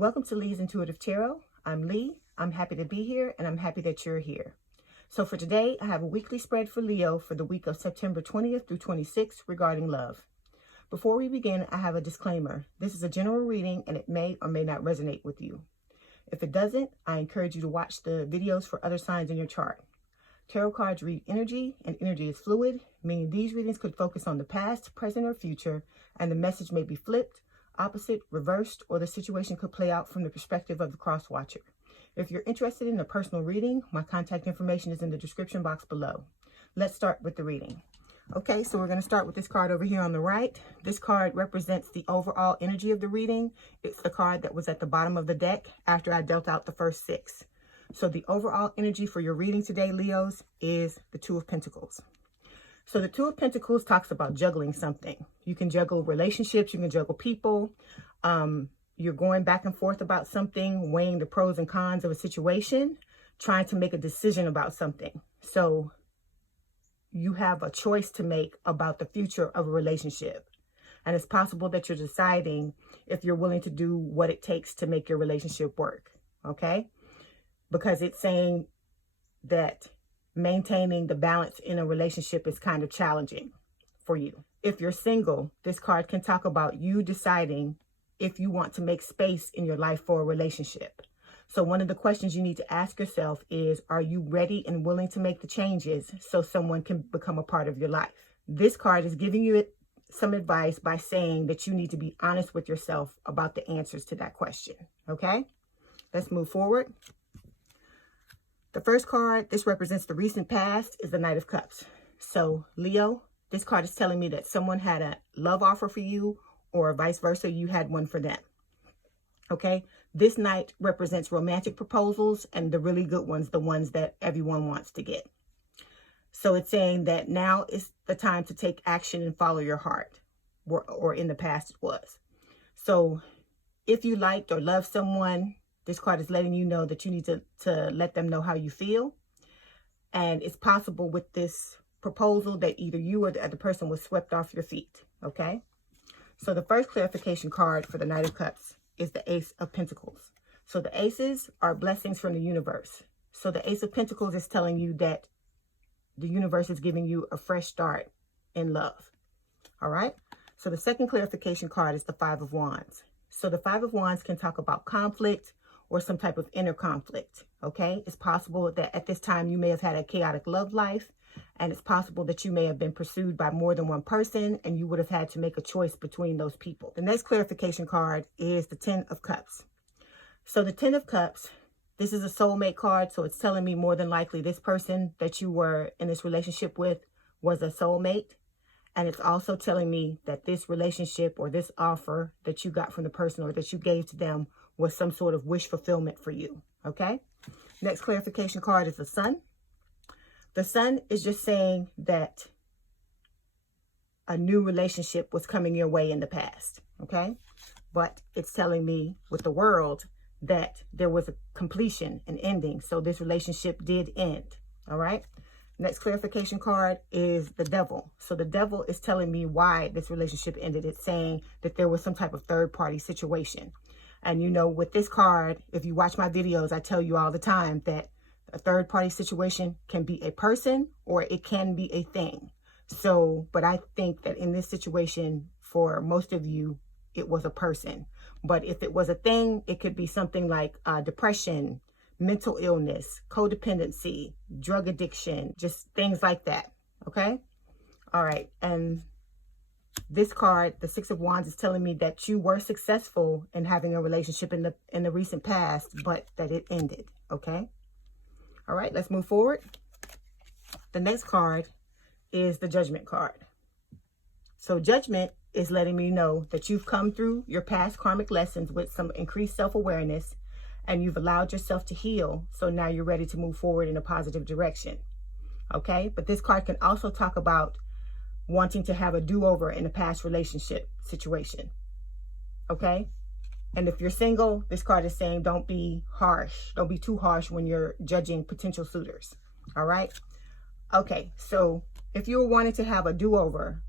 Welcome to Leigh's Intuitive Tarot. I'm Leigh. I'm happy to be here and I'm happy that you're here. So for today, I have a weekly spread for Leo for the week of September 20th through 26th regarding love. Before we begin, I have a disclaimer. This is a general reading and it may or may not resonate with you. If it doesn't, I encourage you to watch the videos for other signs in your chart. Tarot cards read energy, and energy is fluid, meaning these readings could focus on the past, present, or future, and the message may be flipped, opposite, reversed, or the situation could play out from the perspective of the cross-watcher. If you're interested in a personal reading, my contact information is in the description box below. Let's start with the reading. Okay, so we're going to start with this card over here on the right. This card represents the overall energy of the reading. It's the card that was at the bottom of the deck after I dealt out the first 6. So the overall energy for your reading today, Leos, is the Two of Pentacles. So the Two of Pentacles talks about juggling something. You can juggle relationships, you can juggle people. You're going back and forth about something, weighing the pros and cons of a situation, trying to make a decision about something. So you have a choice to make about the future of a relationship. And it's possible that you're deciding if you're willing to do what it takes to make your relationship work. Okay? Because it's saying that maintaining the balance in a relationship is kind of challenging for you. If you're single, this card can talk about you deciding if you want to make space in your life for a relationship. So one of the questions you need to ask yourself is, are you ready and willing to make the changes so someone can become a part of your life? This card is giving you some advice by saying that you need to be honest with yourself about the answers to that question. Okay? Let's move forward. The first card, this represents the recent past, is the Knight of Cups. So, Leo, this card is telling me that someone had a love offer for you, or vice versa, you had one for them. Okay? This Knight represents romantic proposals and the really good ones, the ones that everyone wants to get. So it's saying that now is the time to take action and follow your heart, or in the past it was. So if you liked or loved someone, this card is letting you know that you need to let them know how you feel. And it's possible with this proposal that either you or the other person was swept off your feet. Okay? So the first clarification card for the Knight of Cups is the Ace of Pentacles. So the aces are blessings from the universe. So the Ace of Pentacles is telling you that the universe is giving you a fresh start in love. All right? So the second clarification card is the Five of Wands. So the Five of Wands can talk about conflict or some type of inner conflict, okay? It's possible that at this time you may have had a chaotic love life, and it's possible that you may have been pursued by more than one person, and you would have had to make a choice between those people. The next clarification card is the Ten of Cups. So the Ten of Cups, this is a soulmate card, so it's telling me more than likely this person that you were in this relationship with was a soulmate. And it's also telling me that this relationship or this offer that you got from the person or that you gave to them was some sort of wish fulfillment for you, okay? Next clarification card is the Sun. The Sun is just saying that a new relationship was coming your way in the past, okay? But it's telling me with the World that there was a completion, an ending. So this relationship did end, all right? Next clarification card is the Devil. So the Devil is telling me why this relationship ended. It's saying that there was some type of third-party situation. And you know, with this card, if you watch my videos, I tell you all the time that a third-party situation can be a person or it can be a thing. So, but I think that in this situation, for most of you, it was a person. But if it was a thing, it could be something like depression, mental illness, codependency, drug addiction, just things like that. Okay? All right. And this card, the Six of Wands, is telling me that you were successful in having a relationship in the recent past, but that it ended. Okay? All right, let's move forward. The next card is the Judgment card. So Judgment is letting me know that you've come through your past karmic lessons with some increased self-awareness, and you've allowed yourself to heal. So now you're ready to move forward in a positive direction. Okay? But this card can also talk about wanting to have a do-over in a past relationship situation. Okay? And if you're single, this card is saying don't be harsh. Don't be too harsh when you're judging potential suitors. All right? Okay, so if you're wanting to have a do-over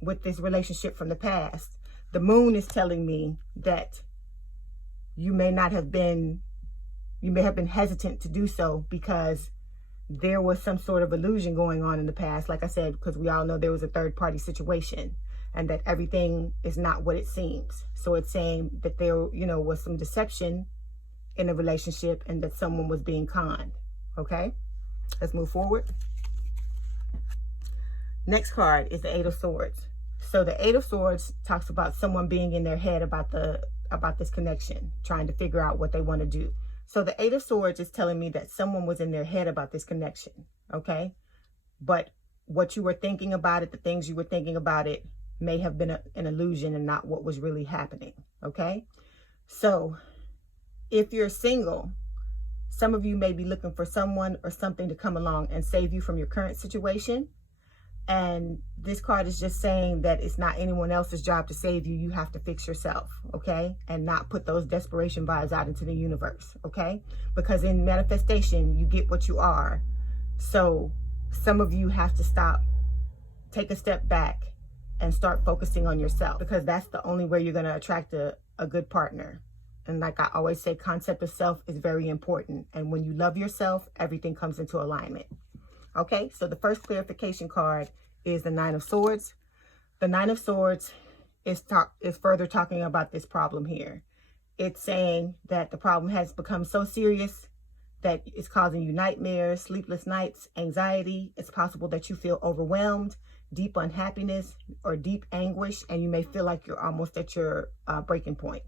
with this relationship from the past, the Moon is telling me that you may have been hesitant to do so because there was some sort of illusion going on in the past. Like I said, because we all know there was a third party situation and that everything is not what it seems. So it's saying that there, was some deception in a relationship and that someone was being conned. Okay, let's move forward. Next card is the Eight of Swords. So the Eight of Swords talks about someone being in their head about this connection, trying to figure out what they want to do. So the Eight of Swords is telling me that someone was in their head about this connection, okay? But what you were thinking about it, the things you were thinking about it, may have been an illusion and not what was really happening, okay? So if you're single, some of you may be looking for someone or something to come along and save you from your current situation. And this card is just saying that it's not anyone else's job to save you. You have to fix yourself, okay? And not put those desperation vibes out into the universe, okay? Because in manifestation, you get what you are. So some of you have to stop, take a step back, and start focusing on yourself, because that's the only way you're going to attract a good partner. And like I always say, concept of self is very important. And when you love yourself, everything comes into alignment. Okay, so the first clarification card is the Nine of Swords. The Nine of Swords is further talking about this problem here. It's saying that the problem has become so serious that it's causing you nightmares, sleepless nights, anxiety. It's possible that you feel overwhelmed, deep unhappiness, or deep anguish, and you may feel like you're almost at your breaking point.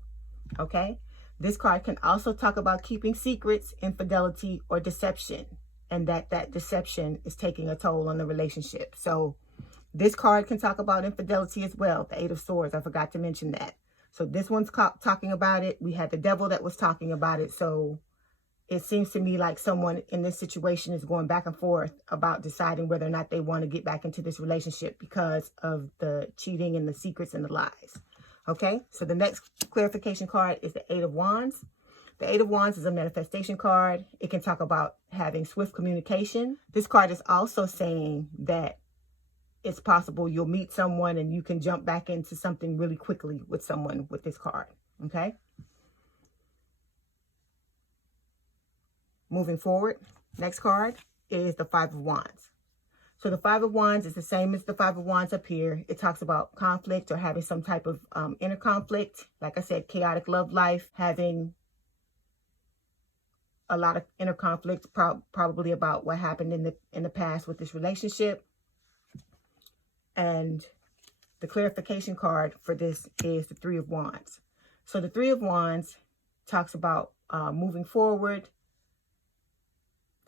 Okay, this card can also talk about keeping secrets, infidelity, or deception, and that deception is taking a toll on the relationship. So this card can talk about infidelity as well, the Eight of Swords. I forgot to mention that. So this one's talking about it. We had the Devil that was talking about it. So it seems to me like someone in this situation is going back and forth about deciding whether or not they want to get back into this relationship because of the cheating and the secrets and the lies. Okay, so the next clarification card is the Eight of Wands. The Eight of Wands is a manifestation card. It can talk about having swift communication. This card is also saying that it's possible you'll meet someone and you can jump back into something really quickly with someone with this card, okay? Moving forward, next card is the Five of Wands. So the Five of Wands is the same as the Five of Wands up here. It talks about conflict or having some type of inner conflict. Like I said, chaotic love life, having a lot of inner conflict, probably about what happened in the past with this relationship. And the clarification card for this is the Three of Wands. So the Three of Wands talks about moving forward,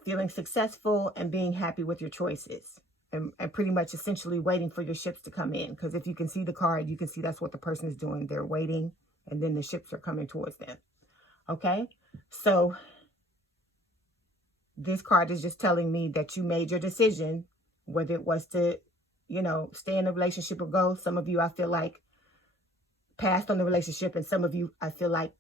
feeling successful, and being happy with your choices. And pretty much essentially waiting for your ships to come in. Because if you can see the card, you can see that's what the person is doing. They're waiting, and then the ships are coming towards them. Okay? So this card is just telling me that you made your decision, whether it was to, stay in a relationship or go. Some of you, I feel like, passed on the relationship, and some of you, I feel like,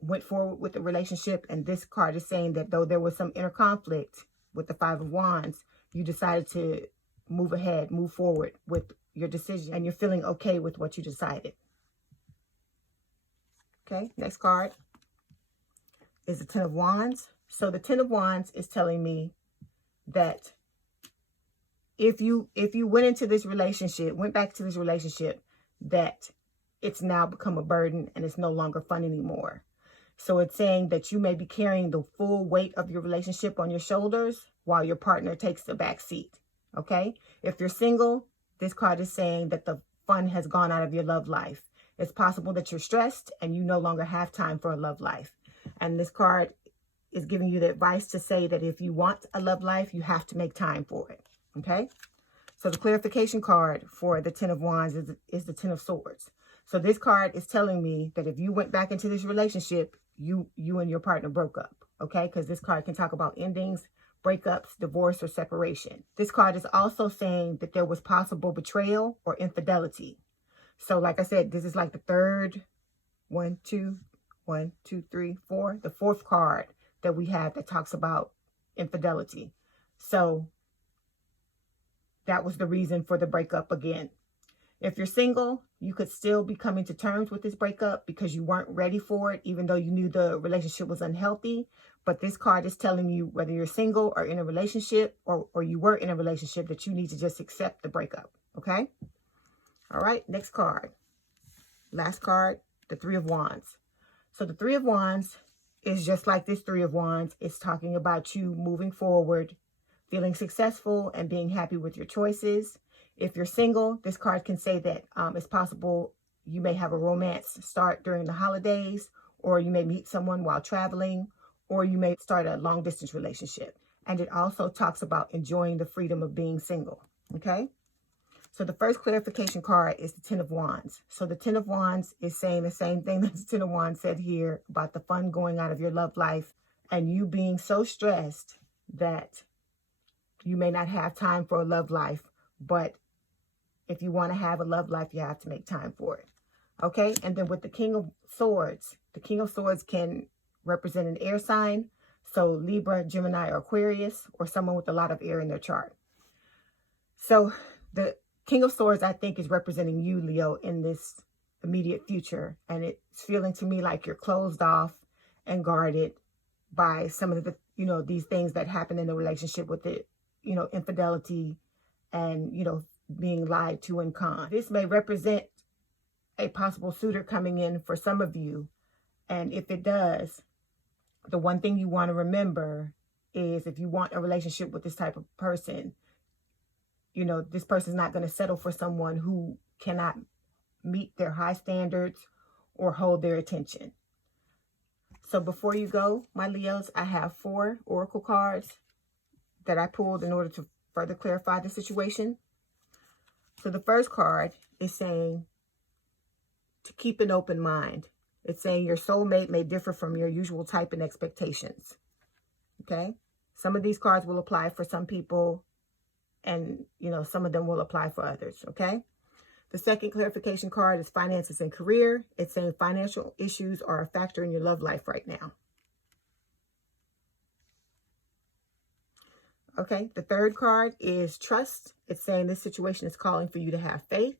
went forward with the relationship. And this card is saying that though there was some inner conflict with the Five of Wands, you decided to move ahead, move forward with your decision, and you're feeling okay with what you decided. Okay, next card is the Ten of Wands. So the Ten of Wands is telling me that if you went into this relationship, went back to this relationship, that it's now become a burden and it's no longer fun anymore. So it's saying that you may be carrying the full weight of your relationship on your shoulders while your partner takes the back seat. Okay? If you're single, this card is saying that the fun has gone out of your love life. It's possible that you're stressed and you no longer have time for a love life. And this card is giving you the advice to say that if you want a love life, you have to make time for it. Okay? So the clarification card for the Ten of Wands is the Ten of Swords. So this card is telling me that if you went back into this relationship, you and your partner broke up. Okay? Because this card can talk about endings, breakups, divorce, or separation. This card is also saying that there was possible betrayal or infidelity. So like I said, this is like the third, the fourth card that we have that talks about infidelity. So that was the reason for the breakup again. If you're single, you could still be coming to terms with this breakup because you weren't ready for it, even though you knew the relationship was unhealthy. But this card is telling you, whether you're single or in a relationship, or you were in a relationship, that you need to just accept the breakup. Okay? All right, next card. Last card, the Three of Wands. So the Three of Wands is just like this Three of Wands. It's talking about you moving forward, feeling successful, and being happy with your choices. If you're single, this card can say that it's possible you may have a romance start during the holidays, or you may meet someone while traveling, or you may start a long-distance relationship. And it also talks about enjoying the freedom of being single, okay? So the first clarification card is the Ten of Wands. So the Ten of Wands is saying the same thing that the Ten of Wands said here about the fun going out of your love life and you being so stressed that you may not have time for a love life. But if you want to have a love life, you have to make time for it. Okay? And then with the King of Swords, the King of Swords can represent an air sign. So Libra, Gemini, or Aquarius, or someone with a lot of air in their chart. So the King of Swords, I think, is representing you, Leo, in this immediate future. And it's feeling to me like you're closed off and guarded by some of the, these things that happen in the relationship with the, infidelity and, being lied to and conned. This may represent a possible suitor coming in for some of you. And if it does, the one thing you want to remember is if you want a relationship with this type of person, this person's not going to settle for someone who cannot meet their high standards or hold their attention. So before you go, my Leos, I have 4 oracle cards that I pulled in order to further clarify the situation. So the first card is saying to keep an open mind. It's saying your soulmate may differ from your usual type and expectations. Okay? Some of these cards will apply for some people, and, some of them will apply for others, okay? The second clarification card is finances and career. It's saying financial issues are a factor in your love life right now. Okay, the third card is trust. It's saying this situation is calling for you to have faith.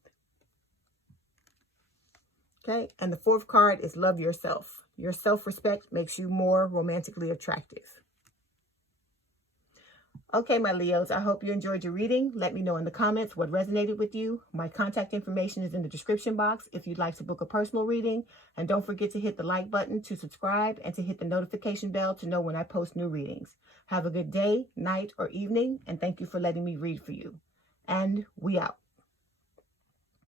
Okay, and the fourth card is love yourself. Your self-respect makes you more romantically attractive. Okay, my Leos, I hope you enjoyed your reading. Let me know in the comments what resonated with you. My contact information is in the description box if you'd like to book a personal reading. And don't forget to hit the like button to subscribe and to hit the notification bell to know when I post new readings. Have a good day, night, or evening, and thank you for letting me read for you. And we out.